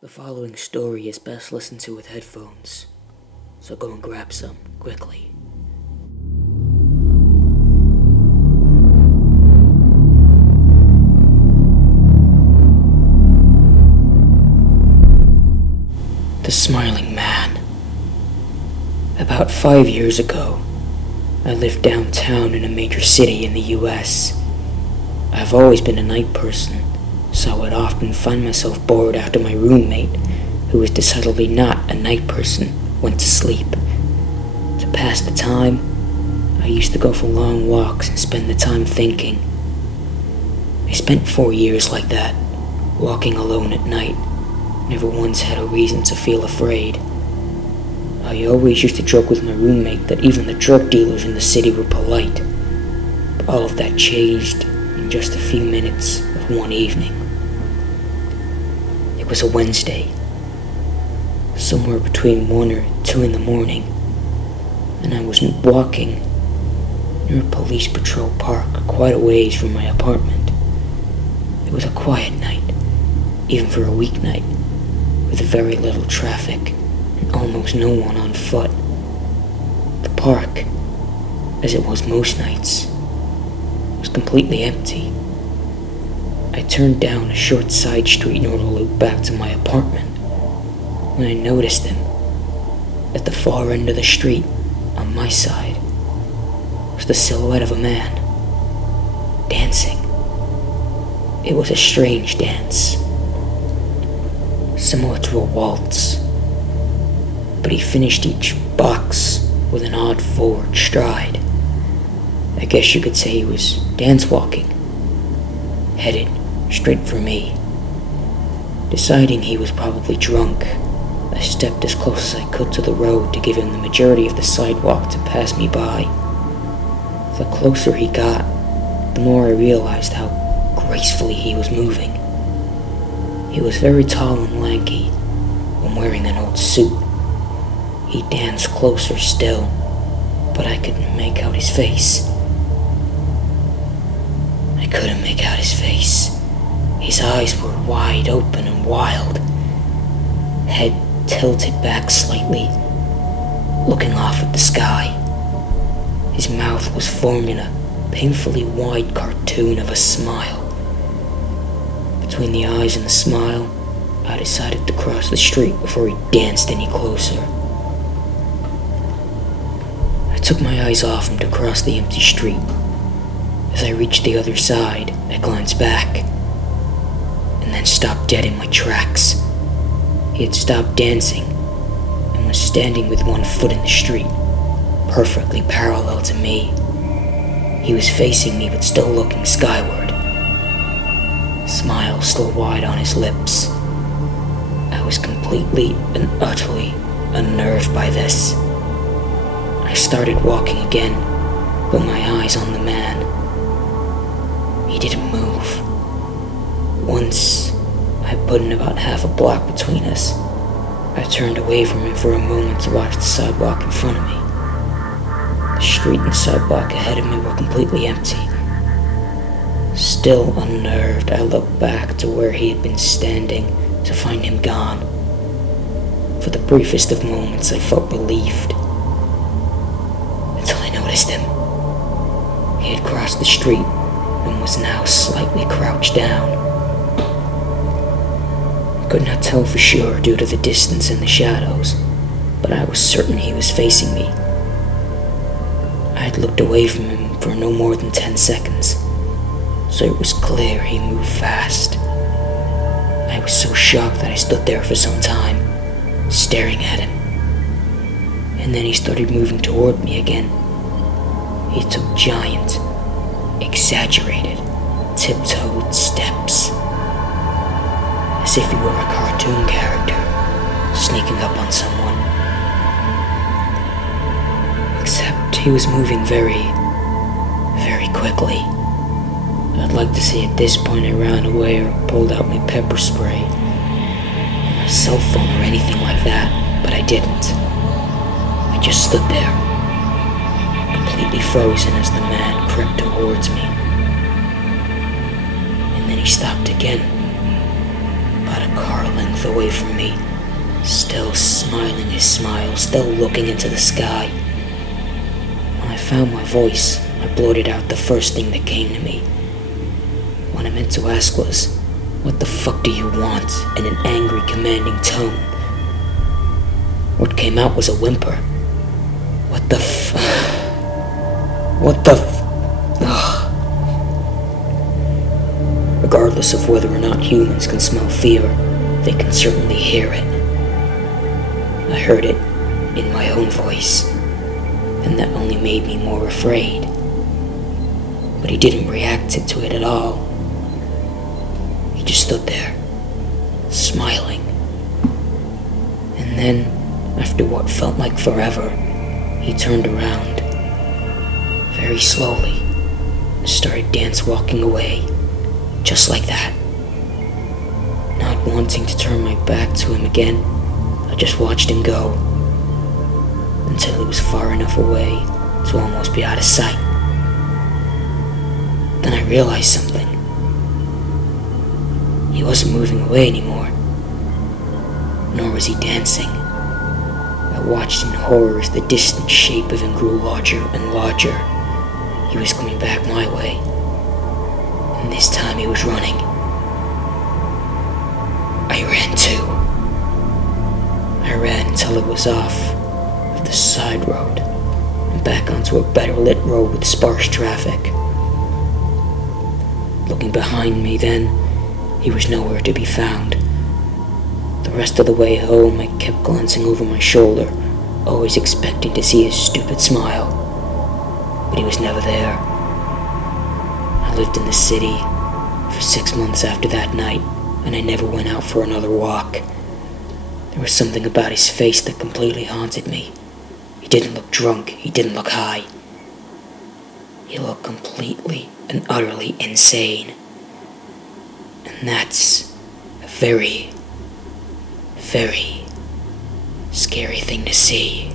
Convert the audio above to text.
The following story is best listened to with headphones, so go and grab some, quickly. The Smiling Man. About 5 years ago, I lived downtown in a major city in the US. I've always been a night person, so I'd often find myself bored after my roommate, who was decidedly not a night person, went to sleep. To pass the time, I used to go for long walks and spend the time thinking. I spent 4 years like that, walking alone at night. Never once had a reason to feel afraid. I always used to joke with my roommate that even the drug dealers in the city were polite. But all of that changed in just a few minutes of one evening. It was a Wednesday, somewhere between 1 or 2 in the morning, and I was walking near a police patrol park quite a ways from my apartment. It was a quiet night, even for a weeknight, with very little traffic and almost no one on foot. The park, as it was most nights, was completely empty. I turned down a short side street in order to loop back to my apartment when I noticed him. At the far end of the street, on my side, was the silhouette of a man, dancing. It was a strange dance, similar to a waltz, but he finished each box with an odd forward stride. I guess you could say he was dance-walking, headed straight for me. Deciding he was probably drunk, I stepped as close as I could to the road to give him the majority of the sidewalk to pass me by. The closer he got, the more I realized how gracefully he was moving. He was very tall and lanky, and wearing an old suit. He danced closer still, but I couldn't make out his face. I couldn't make out his face. His eyes were wide open and wild, head tilted back slightly, looking off at the sky. His mouth was formed in a painfully wide cartoon of a smile. Between the eyes and the smile, I decided to cross the street before he danced any closer. I took my eyes off him to cross the empty street. As I reached the other side, I glanced back, and then stopped dead in my tracks. He had stopped dancing, and was standing with one foot in the street, perfectly parallel to me. He was facing me but still looking skyward, smile still wide on his lips. I was completely and utterly unnerved by this. I started walking again, but my eyes on the man. He didn't move. Once, I put in about half a block between us. I turned away from him for a moment to watch the sidewalk in front of me. The street and sidewalk ahead of me were completely empty. Still unnerved, I looked back to where he had been standing to find him gone. For the briefest of moments, I felt relieved, until I noticed him. He had crossed the street and was now slightly crouched down. I could not tell for sure due to the distance and the shadows, but I was certain he was facing me. I had looked away from him for no more than 10 seconds, so it was clear he moved fast. I was so shocked that I stood there for some time, staring at him. And then he started moving toward me again. He took giant, exaggerated, tiptoed steps, as if he were a cartoon character sneaking up on someone. Except he was moving very, very quickly. I'd like to say at this point I ran away or pulled out my pepper spray, or my cell phone or anything like that, but I didn't. I just stood there, completely frozen as the man crept towards me. And then he stopped again, about a car length away away from me, still smiling his smile, still looking into the sky. When I found my voice, I blurted out the first thing that came to me. What I meant to ask was, "What the fuck do you want?" in an angry, commanding tone. What came out was a whimper. What the What the Ugh. Regardless of whether or not humans can smell fear, they can certainly hear it. I heard it in my own voice, and that only made me more afraid. But he didn't react to it at all. He just stood there, smiling. And then, after what felt like forever, he turned around, very slowly, and started dance-walking away, just like that. Not wanting to turn my back to him again, I just watched him go, until he was far enough away to almost be out of sight. Then I realized something. He wasn't moving away anymore, nor was he dancing. I watched in horror as the distant shape of him grew larger and larger. He was coming back my way, and this time he was running. I ran too. I ran until it was off of the side road and back onto a better lit road with sparse traffic. Looking behind me then, he was nowhere to be found. The rest of the way home, I kept glancing over my shoulder, always expecting to see his stupid smile, but he was never there. I lived in the city for 6 months after that night, and I never went out for another walk. There was something about his face that completely haunted me. He didn't look drunk, he didn't look high. He looked completely and utterly insane. And that's a very, very scary thing to see.